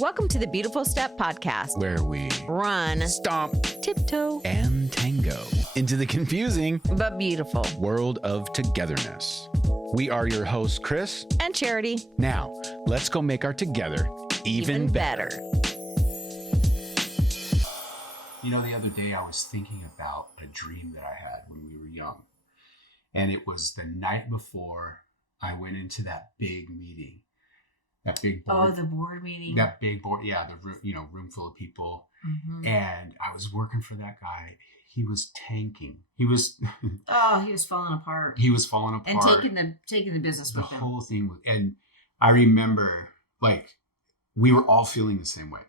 Welcome to the Beautiful Step Podcast, where we run, stomp, tiptoe, and tango into the confusing but beautiful world of togetherness. We are your hosts, Kris and Charity. Now, let's go make our together even better. You know, the other day I was thinking about a dream that I had when we were young. And it was the night before I went into that big meeting. That big board. Oh, the board meeting. That big board, yeah, the room full of people. Mm-hmm. And I was working for that guy. He was tanking. He was he was falling apart. He was falling apart. And taking the business with him. The whole thing was, and I remember we were all feeling the same way.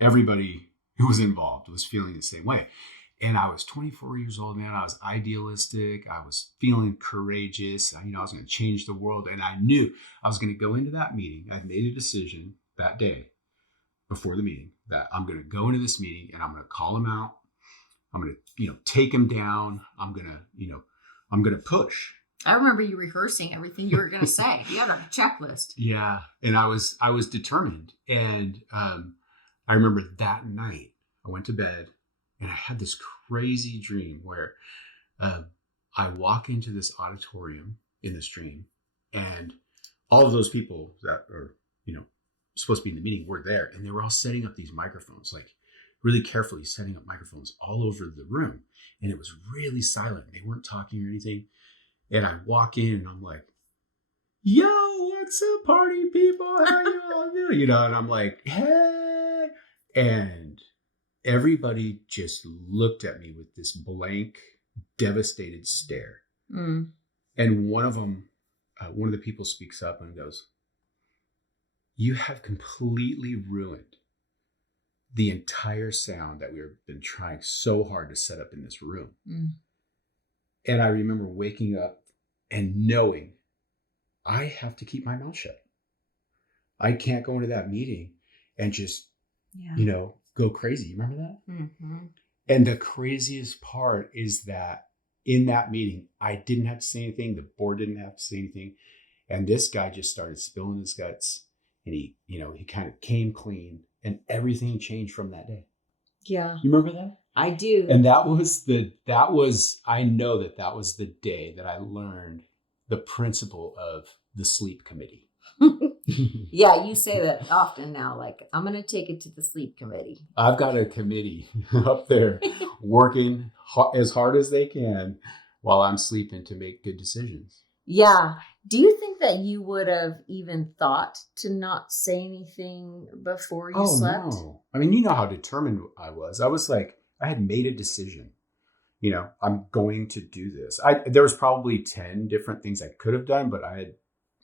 Everybody who was involved was feeling the same way. And I was 24 years old, man. I was idealistic. I was feeling courageous. I was going to change the world. And I knew I was going to go into that meeting. I'd made a decision that day before the meeting that I'm going to go into this meeting and I'm going to call him out. I'm going to, take him down. I'm going to push. I remember you rehearsing everything you were going to say. You had a checklist. Yeah. And I was determined. And I remember that night I went to bed. And I had this crazy dream where I walk into this auditorium in this dream, and all of those people that are, supposed to be in the meeting were there, and they were all setting up these microphones, like really carefully setting up microphones all over the room. And it was really silent. They weren't talking or anything. And I walk in and I'm like, yo, what's up, party people? How you all doing? And I'm like, hey. And everybody just looked at me with this blank, devastated stare. Mm. And one of the people speaks up and goes, you have completely ruined the entire sound that we've been trying so hard to set up in this room. Mm. And I remember waking up and knowing I have to keep my mouth shut. I can't go into that meeting and just, go crazy. You remember that? Mm-hmm. And the craziest part is that in that meeting, I didn't have to say anything. The board didn't have to say anything. And this guy just started spilling his guts. And he kind of came clean. And everything changed from that day. Yeah. You remember that? I do. And I know that was the day that I learned the principle of the sleep committee. Yeah, you say that often now, like, I'm going to take it to the sleep committee. I've got a committee up there working as hard as they can while I'm sleeping to make good decisions. Yeah. Do you think that you would have even thought to not say anything before you slept? No. I mean, you know how determined I was. I was like, I had made a decision. I'm going to do this. There was probably 10 different things I could have done, but I had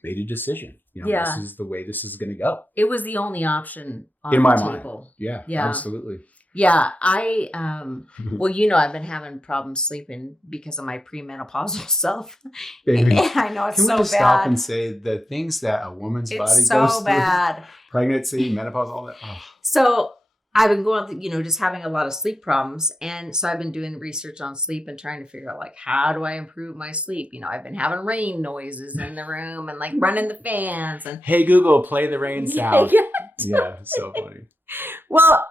made a decision. This is the way this is going to go. It was the only option on in my the table. Mind. Yeah, absolutely. Yeah, I've been having problems sleeping because of my premenopausal self. Baby, I know it's so bad. Can we just stop and say the things that a woman's body goes through? Bad. Pregnancy, menopause, all that. Oh. So I've been going through, just having a lot of sleep problems. And so I've been doing research on sleep and trying to figure out, how do I improve my sleep? I've been having rain noises in the room and running the fans. And hey, Google, play the rain sound. Yeah, so funny. Well,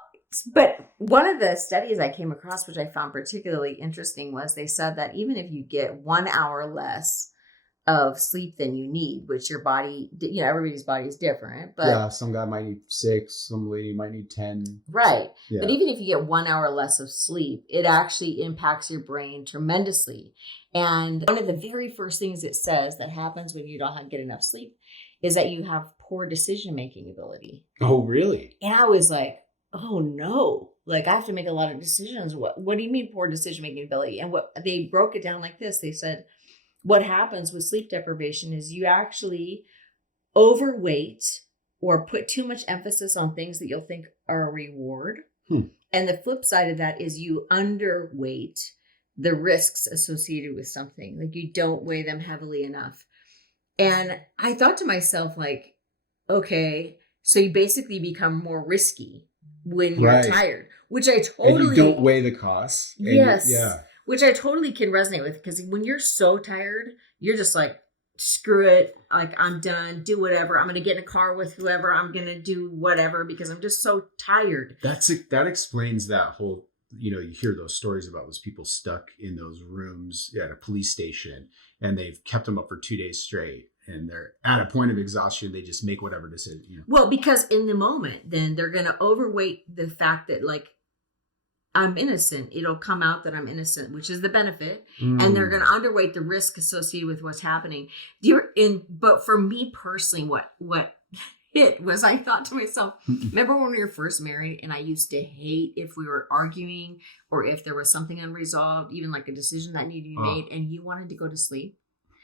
but one of the studies I came across, which I found particularly interesting, was they said that even if you get 1 hour less of sleep than you need, which your body, everybody's body is different. But yeah, some guy might need 6, some lady might need 10. Right. Yeah. But even if you get 1 hour less of sleep, it actually impacts your brain tremendously. And one of the very first things it says that happens when you don't get enough sleep is that you have poor decision-making ability. Oh, really? And I was like, oh no, I have to make a lot of decisions. What do you mean poor decision-making ability? And what they broke it down like this. They said, what happens with sleep deprivation is you actually overweight or put too much emphasis on things that you'll think are a reward. And the flip side of that is you underweight the risks associated with something. You don't weigh them heavily enough. And I thought to myself, okay, so you basically become more risky when you're tired, which I totally... And you don't weigh the costs. Yes. Which I totally can resonate with, because when you're so tired, you're just screw it. Like, I'm done. Do whatever. I'm going to get in a car with whoever. I'm going to do whatever because I'm just so tired. That explains that whole, you hear those stories about those people stuck in those rooms at a police station and they've kept them up for 2 days straight and they're at a point of exhaustion. They just make whatever decision. Well, because in the moment, then they're going to overweight the fact that, like, I'm innocent. It'll come out that I'm innocent, which is the benefit. And they're going to underweight the risk associated with what's happening. But for me personally, what hit was I thought to myself, remember when we were first married and I used to hate if we were arguing or if there was something unresolved, even like a decision that needed to be made and you wanted to go to sleep.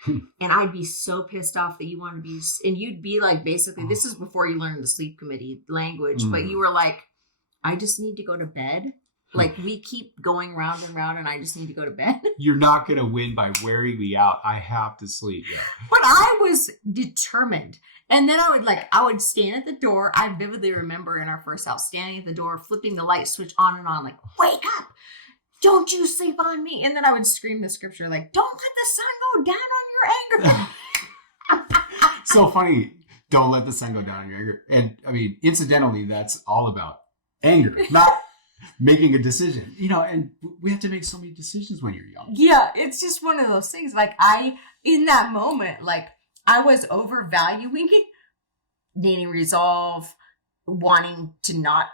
And I'd be so pissed off that you wanted to be, and you'd be like, basically, this is before you learned the sleep committee language, but you were like, I just need to go to bed. Like, we keep going round and round and I just need to go to bed. You're not going to win by wearing me out. I have to sleep. Yeah. But I was determined. And then I would stand at the door. I vividly remember in our first house, standing at the door, flipping the light switch on and on, like, wake up. Don't you sleep on me. And then I would scream the scripture, like, don't let the sun go down on your anger. So funny. Don't let the sun go down on your anger. And I mean, incidentally, that's all about anger, not making a decision, and we have to make so many decisions when you're young. Yeah, it's just one of those things. Like, in that moment, like, I was overvaluing needing resolve, wanting to not,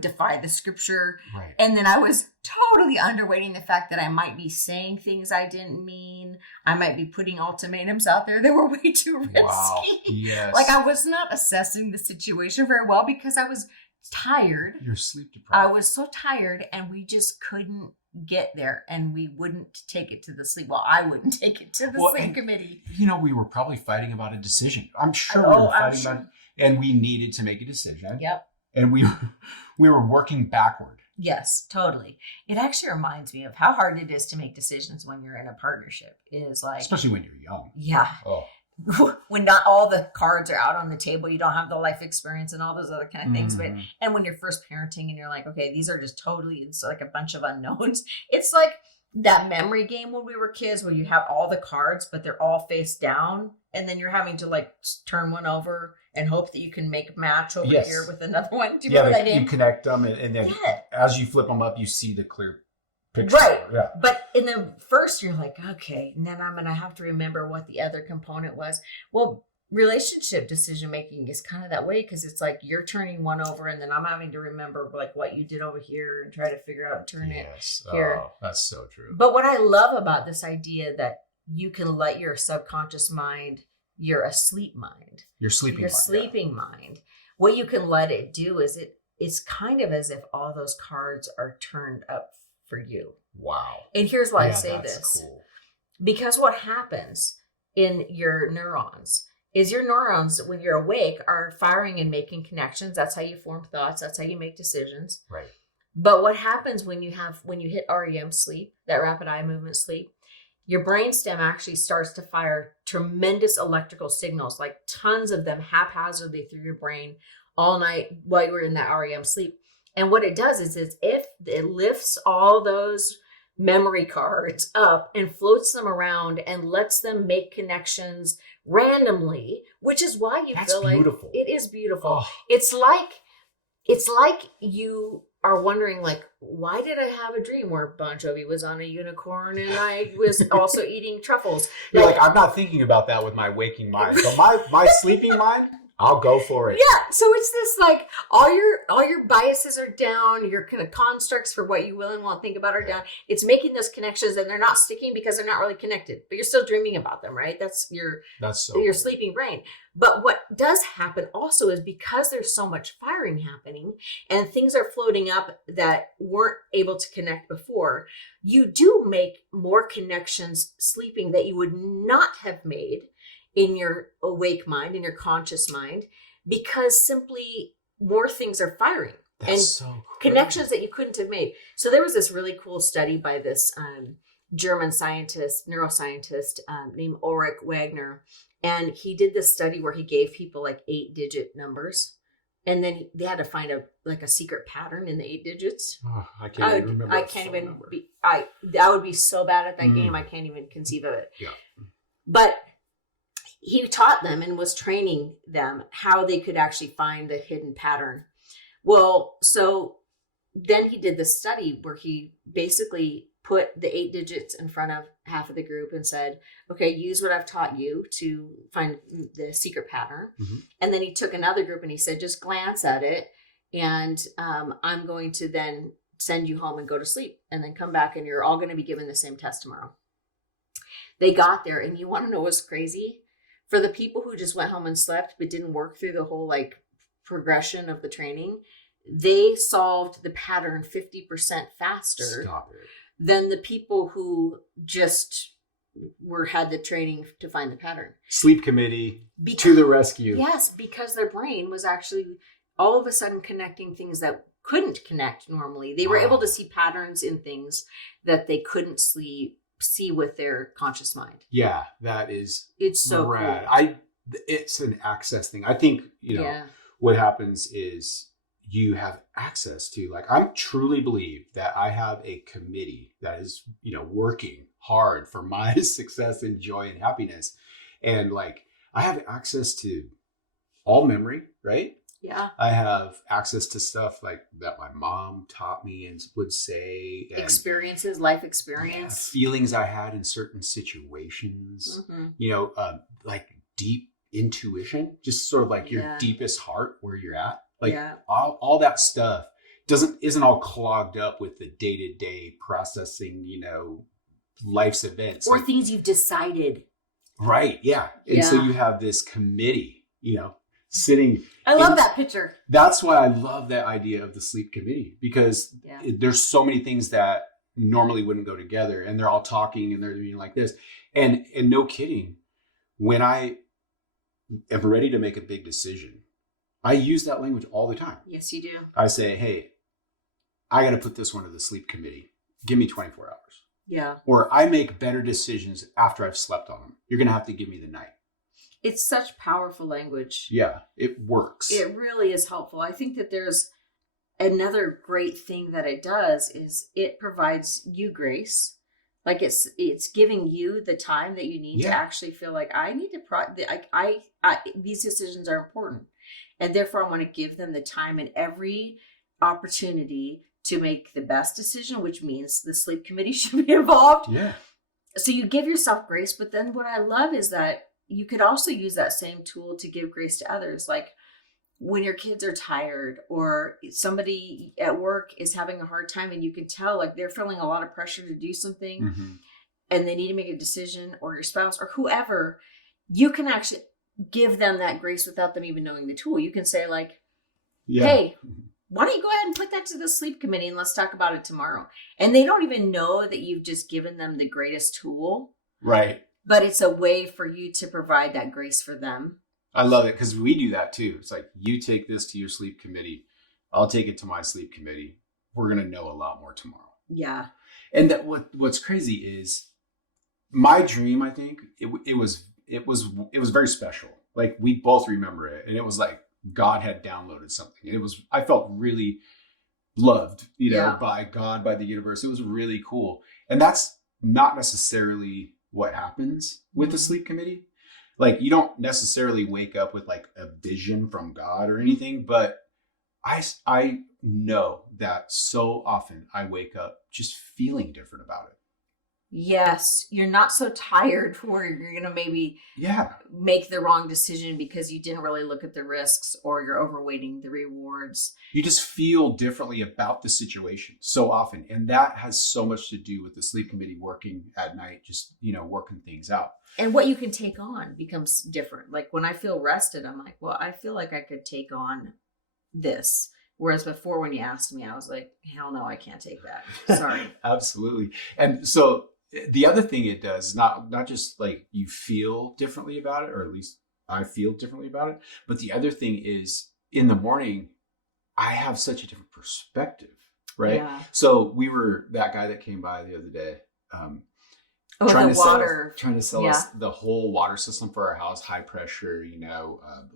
defy the scripture. Right. And then I was totally underweighting the fact that I might be saying things I didn't mean. I might be putting ultimatums out there that were way too risky. Wow. Yes. Like, I was not assessing the situation very well because I was tired. You're sleep deprived. I was so tired and we just couldn't get there and we wouldn't take it to the sleep. Well, I wouldn't take it to the sleep committee. We were probably fighting about a decision. I'm sure we were fighting about it and we needed to make a decision. Yep. And we were working backward. Yes, totally. It actually reminds me of how hard it is to make decisions when you're in a partnership. It is like, especially when you're young. Yeah. Oh. When not all the cards are out on the table, you don't have the life experience and all those other kind of things. But and when you're first parenting and you're like, okay, these are just totally, it's like a bunch of unknowns. It's like that memory game when we were kids where you have all the cards, but they're all face down. And then you're having to like turn one over and hope that you can make a match over here with another one. Do you remember that game? You connect them and then as you flip them up, you see the clear picture. Right. Yeah. But in the first, you're like, okay, and then I'm going to have to remember what the other component was. Well, relationship decision making is kind of that way because it's like you're turning one over and then I'm having to remember like what you did over here and try to figure out and turn it here. Oh, that's so true. But what I love about this idea that you can let your subconscious mind, your asleep mind, your sleeping mind, what you can let it do is it's kind of as if all those cards are turned up for you. Wow. And here's why I say this. Cool. Because what happens in your neurons is your neurons, when you're awake, are firing and making connections. That's how you form thoughts. That's how you make decisions. Right. But what happens when you hit REM sleep, that rapid eye movement sleep, your brainstem actually starts to fire tremendous electrical signals, like tons of them haphazardly through your brain all night while you're in that REM sleep. And what it does is if it lifts all those memory cards up and floats them around and lets them make connections randomly, which is why you feel like beautiful. It is beautiful. Oh. It's like you are wondering, like, why did I have a dream where Bon Jovi was on a unicorn and I was also eating truffles? You're like, I'm not thinking about that with my waking mind, but my sleeping mind, I'll go for it. Yeah, so it's this like all your biases are down, your kind of constructs for what you will and won't think about are down. It's making those connections and they're not sticking because they're not really connected, but you're still dreaming about them, right? That's your sleeping brain. But what does happen also is because there's so much firing happening and things are floating up that weren't able to connect before, you do make more connections sleeping that you would not have made in your awake mind, in your conscious mind, because simply more things are firing. That's so crazy. Connections that you couldn't have made. So there was this really cool study by this German neuroscientist named Ulrich Wagner. And he did this study where he gave people like 8-digit numbers. And then they had to find a secret pattern in the 8 digits. Oh, I can't even remember. I would be so bad at that game. I can't even conceive of it. Yeah. But he taught them and was training them how they could actually find the hidden pattern. Well, so then he did this study where he basically put the 8 digits in front of half of the group and said, okay, use what I've taught you to find the secret pattern. Mm-hmm. And then he took another group and he said, just glance at it. And I'm going to then send you home and go to sleep and then come back and you're all going to be given the same test tomorrow. They got there, and you want to know what's crazy? For the people who just went home and slept but didn't work through the whole like progression of the training, they solved the pattern 50% faster than the people who just had the training to find the pattern. Sleep committee to the rescue. Yes, because their brain was actually all of a sudden connecting things that couldn't connect normally. They were able to see patterns in things that they couldn't see with their conscious mind. Yeah, that is it's so rad. Cool. It's an access thing. I think, what happens is you have access to, like, I truly believe that I have a committee that is, working hard for my success and joy and happiness. And like, I have access to all memory, right? Yeah. I have access to stuff like that my mom taught me and would say. And experiences, life experience. Feelings I had in certain situations, like deep intuition, just sort of like your deepest heart where you're at. Like all that stuff isn't all clogged up with the day-to-day processing, life's events. Or like, things you've decided. Right. Yeah. And so you have this committee, sitting. I love that picture. That's why I love that idea of the sleep committee, because there's so many things that normally wouldn't go together, and they're all talking and they're doing like this. And no kidding, when I am ready to make a big decision, I use that language all the time. Yes, you do. I say, hey, I got to put this one to the sleep committee. Give me 24 hours. Yeah. Or I make better decisions after I've slept on them. You're going to have to give me the night. It's such powerful language. Yeah, it works. It really is helpful. I think that there's another great thing that it does is it provides you grace. Like it's giving you the time that you need to actually feel like I need to these decisions are important. And therefore I want to give them the time and every opportunity to make the best decision, which means the sleep committee should be involved. Yeah. So you give yourself grace, but then what I love is that you could also use that same tool to give grace to others. Like when your kids are tired or somebody at work is having a hard time and you can tell like they're feeling a lot of pressure to do something and they need to make a decision, or your spouse or whoever, you can actually give them that grace without them even knowing the tool. You can say like, hey, why don't you go ahead and put that to the sleep committee and let's talk about it tomorrow. And they don't even know that you've just given them the greatest tool. Right. But it's a way for you to provide that grace for them. I love it because we do that too. It's like, you take this to your sleep committee. I'll take it to my sleep committee. We're going to know a lot more tomorrow. Yeah. And that what's crazy is my dream, I think it was very special. Like we both remember it. And it was like God had downloaded something. And I felt really loved, by God, by the universe. It was really cool. And that's not necessarily what happens with the sleep committee. Like you don't necessarily wake up with like a vision from God or anything, but I know that so often I wake up just feeling different about it. Yes. You're not so tired where you're going to maybe make the wrong decision because you didn't really look at the risks or you're overweighting the rewards. You just feel differently about the situation so often. And that has so much to do with the sleep committee working at night, just, working things out. And what you can take on becomes different. Like when I feel rested, I'm like, well, I feel like I could take on this. Whereas before when you asked me, I was like, hell no, I can't take that. Sorry. Absolutely. And so the other thing it does, not just like you feel differently about it, or at least I feel differently about it, but the other thing is in the morning, I have such a different perspective, right? Yeah. So we were that guy that came by the other day, trying to sell us the whole water system for our house, high pressure,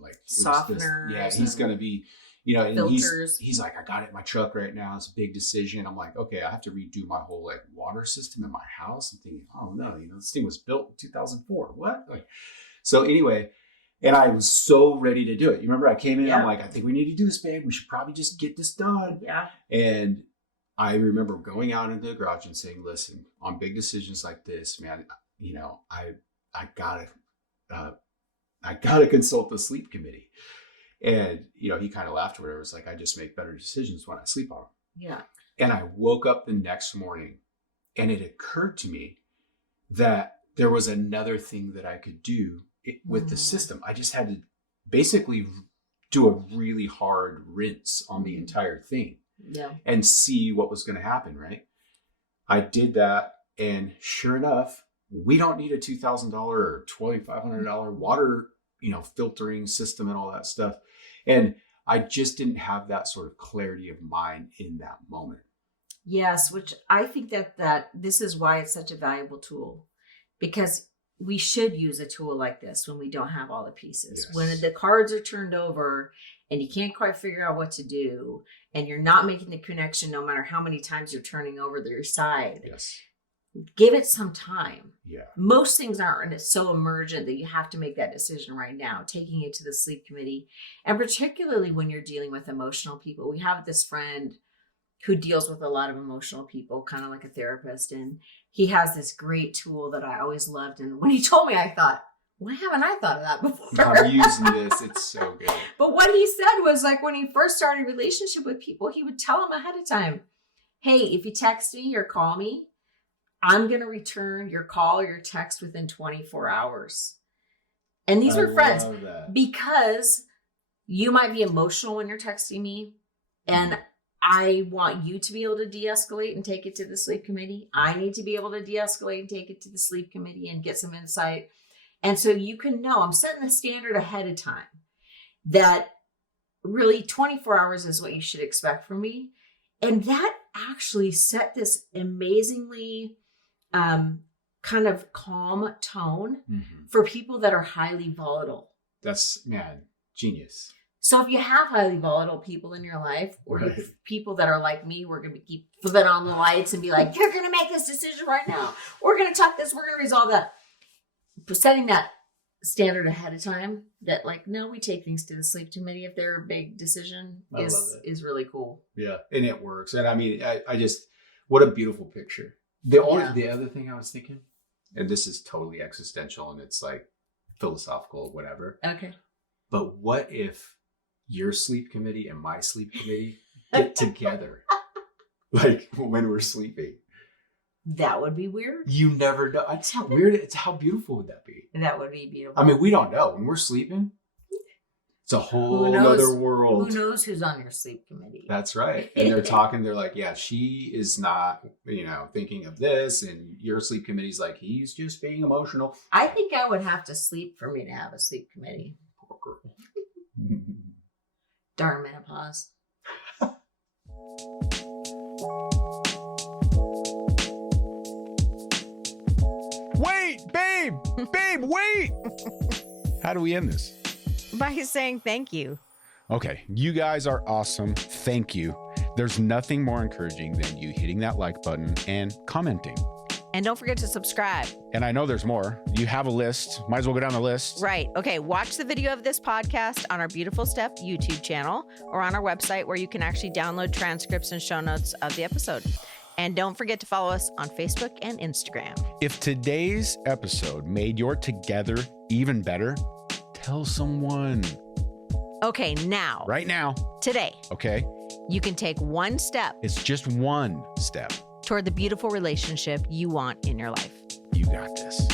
like softener. He's going to be, and filters. He's like, I got it in my truck right now. It's a big decision. I'm like, okay, I have to redo my whole water system in my house. I'm thinking, oh no, this thing was built in 2004. What? So anyway, and I was so ready to do it. You remember I came in, Yeah. I'm like, I think we need to do this, babe. We should probably just get this done. Yeah. And I remember going out into the garage and saying, listen, on big decisions like this, man, you know, I gotta consult the sleep committee. And, you know, he kind of laughed or whatever. It's like, I just make better decisions when I sleep on them. Yeah. And I woke up the next morning and it occurred to me that there was another thing that I could do with the system. I just had to basically do a really hard rinse on the entire thing. Yeah. And see what was going to happen, right? I did that, and sure enough, we don't need a $2,000 or $2,500 water, you know, filtering system and all that stuff. And I just didn't have that sort of clarity of mind in that moment. Yes, which I think that this is why it's such a valuable tool, because we should use a tool like this when we don't have all the pieces. Yes. When the cards are turned over and you can't quite figure out what to do, and you're not making the connection no matter how many times you're turning over their side. Yes. Give it some time. Yeah. Most things aren't so emergent that you have to make that decision right now, taking it to the sleep committee. And particularly when you're dealing with emotional people. We have this friend who deals with a lot of emotional people, kind of like a therapist. And he has this great tool that I always loved. And when he told me, I thought, why haven't I thought of that before? I'm using this. It's so good. But what he said was, like, when he first started a relationship with people, he would tell them ahead of time, hey, if you text me or call me, I'm going to return your call or your text within 24 hours. And these were friends because you might be emotional when you're texting me. And I want you to be able to de-escalate and take it to the sleep committee. I need to be able to de-escalate and take it to the sleep committee and get some insight. And so you can know I'm setting the standard ahead of time that really 24 hours is what you should expect from me. And that actually set this amazingly kind of calm tone for people that are highly volatile. That's, man, genius. So if you have highly volatile people in your life, or people that are like me, we're going to keep flipping on the lights and be like, you're going to make this decision right now. We're going to talk this. We're going to resolve that. But setting that standard ahead of time, that like, no, we take things to the sleep committee if they're a big decision, is really cool. Yeah, and it works. And I mean, I just, what a beautiful picture. The other thing I was thinking, and this is totally existential and it's like philosophical, whatever. Okay. But what if your sleep committee and my sleep committee get together, like when we're sleeping? That would be weird. You never know. It's how weird. It's how beautiful would that be? That would be beautiful. I mean, we don't know when we're sleeping. It's a whole other world. Who knows who's on your sleep committee? That's right. And they're talking. They're like, yeah, she is not, thinking of this. And your sleep committee's like, he's just being emotional. I think I would have to sleep for me to have a sleep committee. Poor girl. Darn menopause. Wait, babe, wait. How do we end this? By saying thank you. Okay, you guys are awesome. Thank you. There's nothing more encouraging than you hitting that like button and commenting. And don't forget to subscribe. And I know there's more. You have a list. Might as well go down the list. Right. Okay. Watch the video of this podcast on our Beautiful Step YouTube channel or on our website where you can actually download transcripts and show notes of the episode. And don't forget to follow us on Facebook and Instagram. If today's episode made your together even better, tell someone. Okay, now. Right now. Today. Okay. You can take one step. It's just one step. Toward the beautiful relationship you want in your life. You got this.